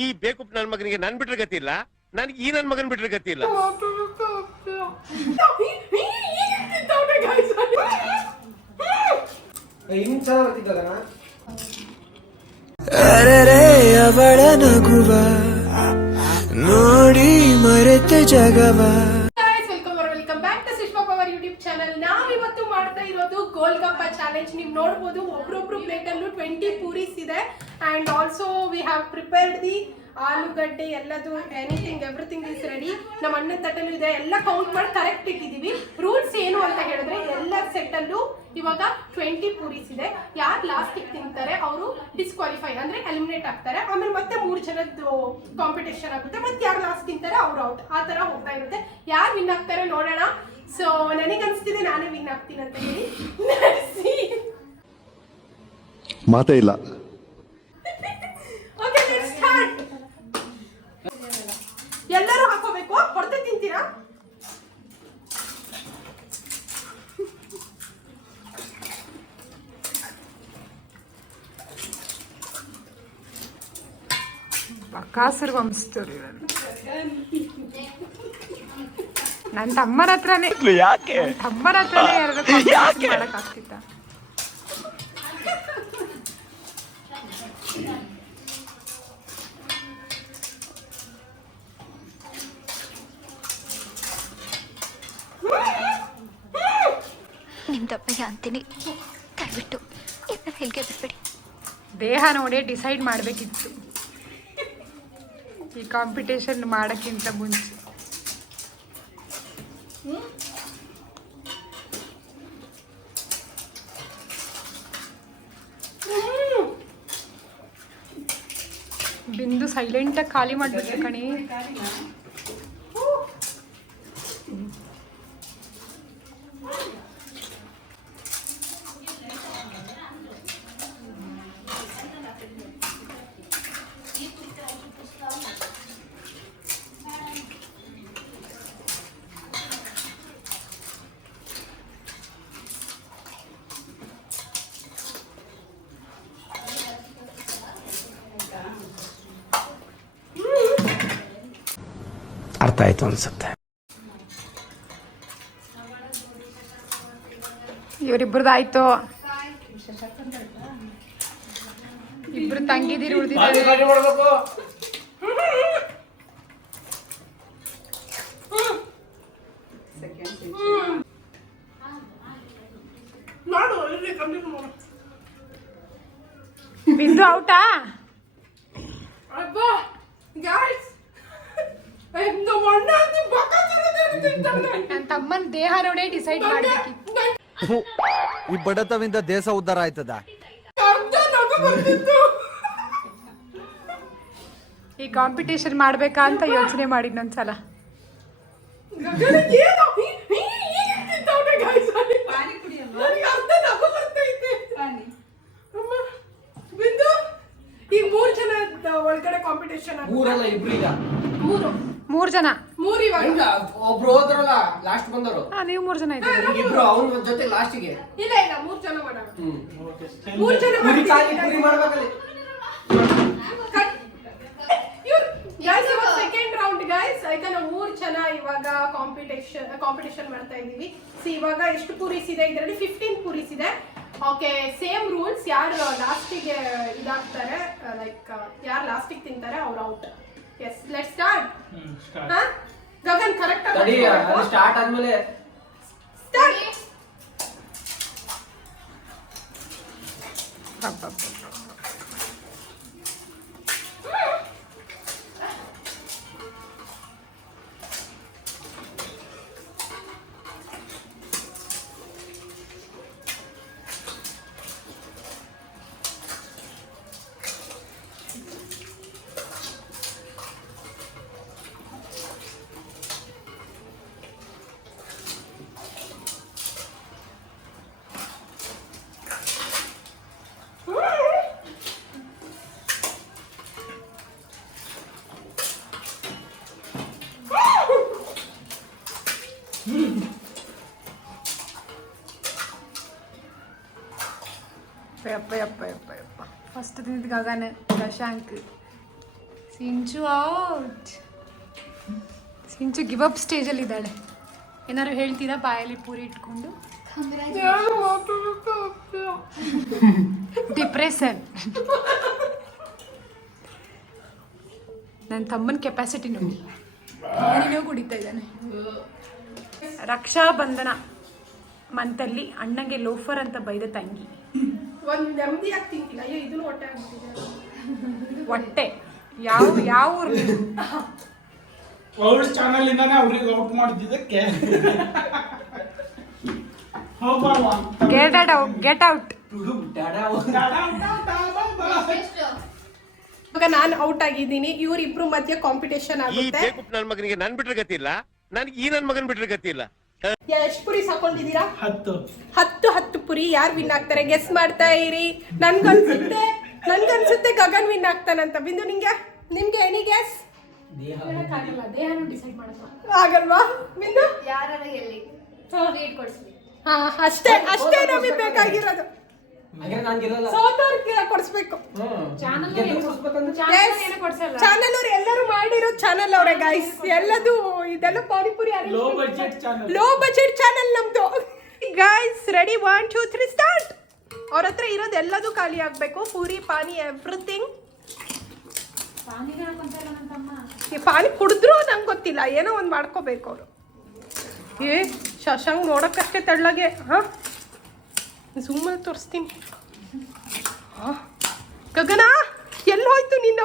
ಈ ಬೇಕು ನನ್ನ ಮಗನಿಗೆ ನನ್ ಬಿಟ್ರೆ ಗತಿ ಇಲ್ಲ, ನನಗೆ ಈ ನನ್ ಮಗನ್ ಬಿಟ್ರೆ ಗತಿ ಇಲ್ಲ. ಅವಳ ನಗುವ ನೋಡಿ ಮರೆತೆ ಜಗವ. Welcome back to Sushma power YouTube channel. ನಾವಿವತ್ತು ಮಾಡ್ತಾ ಇರೋದು ಗೋಲ್ಗಪ್ಪ ಚಾಲೆಂಜ್. ನೀವು ನೋಡಬಹುದು ಒಬ್ರೊಬ್ರು ಪ್ಲೇಟ್ ಅಲ್ಲೂ 20 ಪೂರೀಸ್ ಇದೆ. And also we have prepared the ಆಲೂಗಡ್ಡೆ ಎಲ್ಲದು, ಎನಿಥಿಂಗ್ ಎವ್ರಿಥಿಂಗ್ ಇಸ್ ರೆಡಿ. ನಮ್ಮ ಅಣ್ಣನ ತಟ್ಟಲು ಇದೆ, ಎಲ್ಲ ಕೌಂಟ್ ಮಾಡಿ ಕರೆಕ್ಟ್ ಇಟ್ಟಿದ್ದೀವಿ. ರೂಲ್ಸ್ ಏನು ಅಂತ ಹೇಳಿದ್ರೆ ಎಲ್ಲ ಸೆಟ್ಟಲ್ಲೂ ಇವಾಗ 20 ಪೂರೀಸ್ ಇದೆ. ಯಾರು ಲಾಸ್ಟಿಗೆ ತಿಂತಾರೆ ಅವರು ಡಿಸ್ಕ್ವಾಲಿಫೈ ಅಂದ್ರೆ ಎಲಿಮಿನೇಟ್ ಆಗ್ತಾರೆ. ಆಮೇಲೆ ಮತ್ತೆ 3 ಜನದ್ದು ಕಾಂಪಿಟೇಷನ್ ಆಗುತ್ತೆ. ಮತ್ತೆ ಯಾರು ಲಾಸ್ಟ್ ತಿಂತಾರೆ ಅವ್ರು ಔಟ್. ಆ ತರ ಹೋಗ್ತಾ ಇರುತ್ತೆ. ಯಾರು ವಿನ್ ಆಗ್ತಾರೆ ನೋಡೋಣ. ಸೊ ನನಗನ್ಸ್ತಿದೆ ನಾನೇ ವಿನ್ ಆಗ್ತೀನಿ ಅಂತ ಹೇಳಿ. ಮಾತೇ ಇಲ್ಲ. Okay let's start. ಎಲ್ಲರೂ ಹಾಕೋಬೇಕು. ಹೊರತೆ ತಿಂತೀರಾ? ಕಾಸರು ವಂಶದವ್ರು ನನ್ನ ತಮ್ಮರ ಹತ್ರನೇ. ಯಾಕೆ ತಮ್ಮರ ಹತ್ರನೇ ಯಾರು ಮಾಡಕ್ ಆಗ್ತಿತ್ತ? ನಿಮ್ ದಪ್ಪಯ್ಯ ಅಂತೀನಿ, ದಯವಿಟ್ಟು ಹೆಲ್ಗೆ ಬಿಟ್ಬಿಡಿ. ದೇಹ ನೋಡಿ ಡಿಸೈಡ್ ಮಾಡಬೇಕಿತ್ತು ಈ ಕಾಂಪಿಟೇಷನ್ ಮಾಡೋಕ್ಕಿಂತ ಮುಂಚೆ. ಬಿಂದು ಸೈಲೆಂಟಾಗಿ ಖಾಲಿ ಮಾಡ್ಬೇಕು ಕಣಿ. ಅರ್ಥ ಆಯ್ತು ಅನ್ಸುತ್ತೆ. ಇವರಿಬ್ರದಾಯ್ತು. ಇಬ್ರು ತಂಗಿದಿರು ಉಳಿದಿದ್ದಾರೆ. ಬಿಂದು ಔಟಾ? ನನ್ನ ತಮ್ಮನ ದೇಹ ನೋಡೇ ಡಿಸೈಡ್ ಮಾಡ್ಬೇಕಿತ್ತು. ಈ ಬಡತವಿಂದ ದೇಶ ಉದ್ಧಾರ ಆಯ್ತದ? ಈ ಕಾಂಪಿಟೇಷನ್ ಮಾಡ್ಬೇಕಾ ಅಂತ ಯೋಚನೆ ಮಾಡಿದ್ನೊಂದ್ಸಲ. ಈಗ 3 ಜನ ಒಳಗಡೆ ಕಾಂಪಿಟೇಷನ್. ಮೂರು ಜನ. ಒಬ್ರು ಹೋದ್ರಲ್ಲ ಲಾಸ್ಟ್ ಬಂದವರು. ನೀವು 3 ಜನ ಇದ್ದೀರಿ. ಇಬ್ರು ಅವನ ಜೊತೆ ಲಾಸ್ಟಿಗೆ. ಇಲ್ಲ 3 ಜನ ಮಾಡೋಣ. 3 ಜನ ಮಾಡ್ಬೇಕಲ್ಲಿ. Second round guys. ಯಾಕಂದ್ರೆ 3 ಜನ ಇವಾಗ ಕಾಂಪಿಟೇಷನ್ ಮಾಡ್ತಾ ಇದೀವಿ. ಇವಾಗ ಎಷ್ಟು ಪೂರೀಸ್ ಇದೆ ಇದರಲ್ಲಿ? 15 ಪೂರೀಸ್ ಇದೆ. Okay, same rules. ಯಾರು ಲಾಸ್ಟಿಗೆ ಇದಾಗ್ತಾರೆ, ಲೈಕ್ ಯಾರು ಲಾಸ್ಟಿಗೆ ತಿಂತಾರೆ ಅವ್ರು out. Yes, let's start. Gagan correct ಆಗಿ ಸ್ಟಾರ್ಟ್ ಆದ್ಮೇಲೆ ಸ್ಟಾರ್ಟ್. ಯಪ್ಪ ಯಪ್ಪ ಯಪ್ಪ ಯಪ್ಪ. ಫಸ್ಟ್ ತಿಂದಿದ್ದು Gagan, Shashank, Sinchu out. Sinchu give up ಸ್ಟೇಜಲ್ಲಿ ಇದ್ದಾಳೆ. ಏನಾದ್ರು ಹೇಳ್ತೀರಾ ಬಾಯಲ್ಲಿ ಪೂರಿ ಇಟ್ಕೊಂಡು? ಡಿಪ್ರೆಷನ್. ನನ್ನ ತಮ್ಮನ ಕೆಪಾಸಿಟಿ ನೋಡಿ, ಏನೇನೋ ಕುಡಿತಾ ಇದ್ದಾನೆ. ರಕ್ಷಾ ಬಂಧನ ಮಂತಲ್ಲಿ ಅಣ್ಣಗೆ ಲೋಫರ್ ಅಂತ ಬೈದ ತಂಗಿ. ಒಂದು ನೆಮ್ಮದಿ ಆಗ್ತಿಲ್ಲ. ಅಯ್ಯೋ ಇದನ್ನು ಹೊಟ್ಟೆ ಆಗ್ಬಿಟ್ಟಿದೆ. ಹೊಟ್ಟೆ ಯಾವ ಊರು? ಅವ್ರ ಚಾನಲ್ ಇಂದಾನೆ ಅವ್ರಿಗೆ ಔಟ್ ಮಾಡಿದ್ದಕ್ಕೆ ಗೆಟ್ ಔಟ್. ಇವಾಗ ನಾನು ಔಟ್ ಆಗಿದ್ದೀನಿ. ಇವರಿಬ್ರು ಮಧ್ಯೆ ಕಾಂಪಿಟೇಷನ್ ಈ ಆಗುತ್ತೆ. ಬೇಕುಪ್ ನನ್ ಮಗನಿಗೆ ನನ್ ಬಿಟ್ರೆ ಗತಿ ಇಲ್ಲ, ನನಗೆ ಈ ನನ್ ಮಗನ್ ಬಿಟ್ರೆ ಗತಿ ಇಲ್ಲ. ಎಷ್ಟು ಪುರಿ ಸಾಕೊಂಡಿದ್ದೀರಾ? 10 10 ಪುರಿ. ಯಾರು ವಿನ್ ಆಗ್ತಾರೆ ಗೆಸ್ ಮಾಡ್ತಾ ಇರಿ. ನನ್ಗನ್ಸುತ್ತೆ ಗಗನ್ ವಿನ್ ಆಗ್ತಾನಂತ. ಬಿಂದು ನಿಮ್ಗೆ ಎನಿ ಗೆಸ್? ದೇಹನು ಡಿಸೈಡ್ ಮಾಡೋದು ಆಗಲ್ವಾ ಬಿಂದು? ಯಾರು ಎಲ್ಲಿ ಸ್ವೀಟ್ ಕೊಡಿಸ್ಲಿ. ಹಾ, ಅಷ್ಟೇ ನಮಗೆ ಬೇಕಾಗಿರೋದು. ನಾನು ಗೆಲ್ಲಲ್ಲ. ಸೋತವ್ರಿಗೆ ಕೊಡಿಸ್ಬೇಕು. ಚಾನಲ್ ಅವ್ರು ಎಲ್ಲರೂ ಮಾಡಿರೋ ಚಾನಲ್ ಅವರೇ ಗೈಸ್. ಎಲ್ಲದು ಇದೆಲ್ಲ panipuri low budget channel. Low budget channel ನಮ್ದು ಗೈಸ್. Ready 1 2 3 start. ಅವ್ರ ಹತ್ರ ಇರೋದು ಎಲ್ಲದೂ ಖಾಲಿ ಆಗ್ಬೇಕು. ಪೂರಿ ಪಾನಿ ಎವ್ರಿಥಿಂಗ್. ಪಾನಿ ಕುಡಿದ್ರು ನಂಗೆ ಗೊತ್ತಿಲ್ಲ, ಏನೋ ಒಂದು ಮಾಡ್ಕೋಬೇಕು ಅವರು. ಶಶಾಂಕ್ ನೋಡೋಕ್ಕಷ್ಟೇ ತೆಳ್ಳಗೆ. ಹಾಂ, ಸುಮ್ಮನೆ ತೋರಿಸ್ತೀನಿ. ಗಗನ ಎಲ್ಲಿ ಹೋಯ್ತು ನಿನ್ನ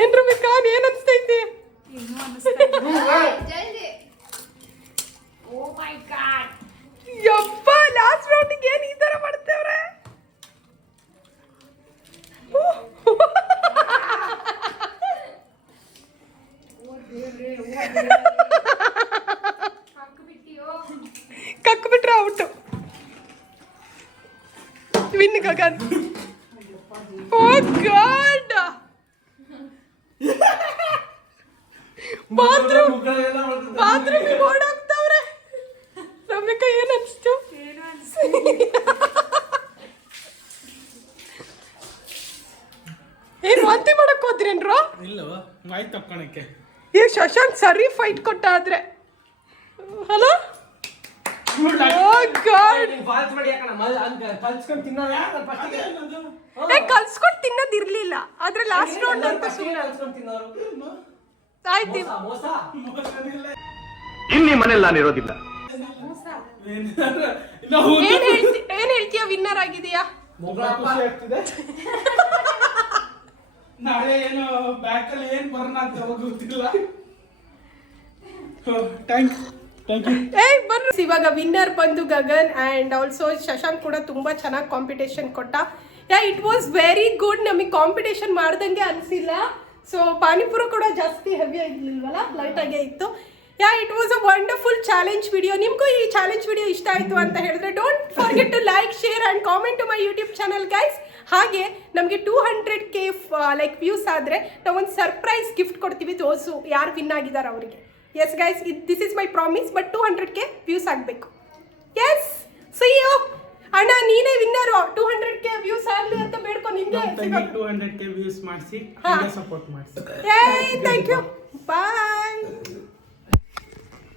ಏನ್ರ ಬೇಕಾನ್ ಏನ್ ಅನ್ಸ್ತೈತಿ? ಯಪ್ಪ, ಲಾಸ್ಟ್ ರೌಂಡಿಗೆ ಏನ್ ಈ ತರ ಮಾಡ್ತೇವ್ರೆ? ಕಕ್ ಬಿಟ್ರೆ ಔಟು. ವಿನ್ ಗಗನ್. ಓ ಗಾಡ್, ಬಾತ್ರೂಮ್ ಓಡಾಗ್ತಾವ್ರೆ. ರಮ್ಯಕ್ಕ ಏನ್ ಅನ್ಸ್ತು? ಏನ್ ವಾಂತಿ ಮಾಡಕ್ ಹೋದ್ರೇನ್ರೋ? ಇಲ್ಲವ ಮಾಹಿತಿ ತಕ್ಕೊಳಕ್ಕೆ. ಈ ಶಶಾಂಕ್ ಸರಿ ಫೈಟ್ ಕೊಟ್ಟ ಆದ್ರೆ. ಹಲೋ ಕಲ್ಸ್ಕೊಂಡು ತಿನ್ನೋದಿರ್ಲಿಲ್ಲ, ಆದ್ರೆ ಲಾಸ್ಟ್ ರೌಂಡ್ ಅಂತ ಸುಮ್ಮನೆ ಆಯ್ತು. ಇಲ್ಲಿ ಮನೇಲಿ ನಾನು ಇರೋದಿಲ್ಲ. ಏನ್ ಹೇಳ್ತೀಯ? ವಿನ್ನರ್ ಆಗಿದೆಯಾ? ಖುಷಿ ಆಗ್ತಿದೆ. ನಾಳೆ ಏನು ಬ್ಯಾಕಲ್ಲಿ ಏನ್ ಬರ್ನ ಅಂತ ಗೊತ್ತಿಲ್ಲ. Thank you. ಇವಾಗ ವಿನ್ನರ್ ಬಂದು ಗಗನ್ ಅಂಡ್ ಆಲ್ಸೋ ಶಶಾಂಕ್ ಕೂಡ ತುಂಬಾ ಚೆನ್ನಾಗಿ ಕಾಂಪಿಟೇಷನ್ ಕೊಟ್ಟ. It was very good. ನಮಗೆ ಕಾಂಪಿಟೇಷನ್ ಮಾಡ್ದಂಗೆ ಅನಿಸಿಲ್ಲ. ಸೊ ಪಾನಿಪುರಿ ಕೂಡ ಜಾಸ್ತಿ ಹೆವಿ ಆಗಿರ್ಲಿಲ್ವಲ್ಲ, ಲೈಟ್ ಆಗೇ ಇತ್ತು. It was a wonderful challenge video. ನಿಮಗೂ ಈ ಚಾಲೆಂಜ್ ವಿಡಿಯೋ ಇಷ್ಟ ಆಯಿತು ಅಂತ ಹೇಳಿದ್ರೆ don't forget to like, share and comment to my YouTube channel guys. ಹಾಗೆ ನಮಗೆ 200K ಲೈಕ್ ವ್ಯೂಸ್ ಆದರೆ ನಾವೊಂದು ಸರ್ಪ್ರೈಸ್ ಗಿಫ್ಟ್ ಕೊಡ್ತೀವಿ. ತೋರಿಸು ಯಾರು ವಿನ್ ಆಗಿದ್ದಾರೆ ಅವರಿಗೆ. Yes guys, this is my promise. But 200K views ಆಗಬೇಕು. ಎಸ್, ಸಿ ಯು ಅಣ್ಣ, ನೀನೇ ವಿನ್ನರು. 200K ವ್ಯೂಸ್ ಆಗಲಿ ಅಂತ ಬೇಡ್ಕೊ. ನಿಮಗೆ 200K ವ್ಯೂಸ್ ಮಾಡಿಸಿ ಸಪೋರ್ಟ್ ಮಾಡಿಸಿ. Thank you. ಬಾಯ್.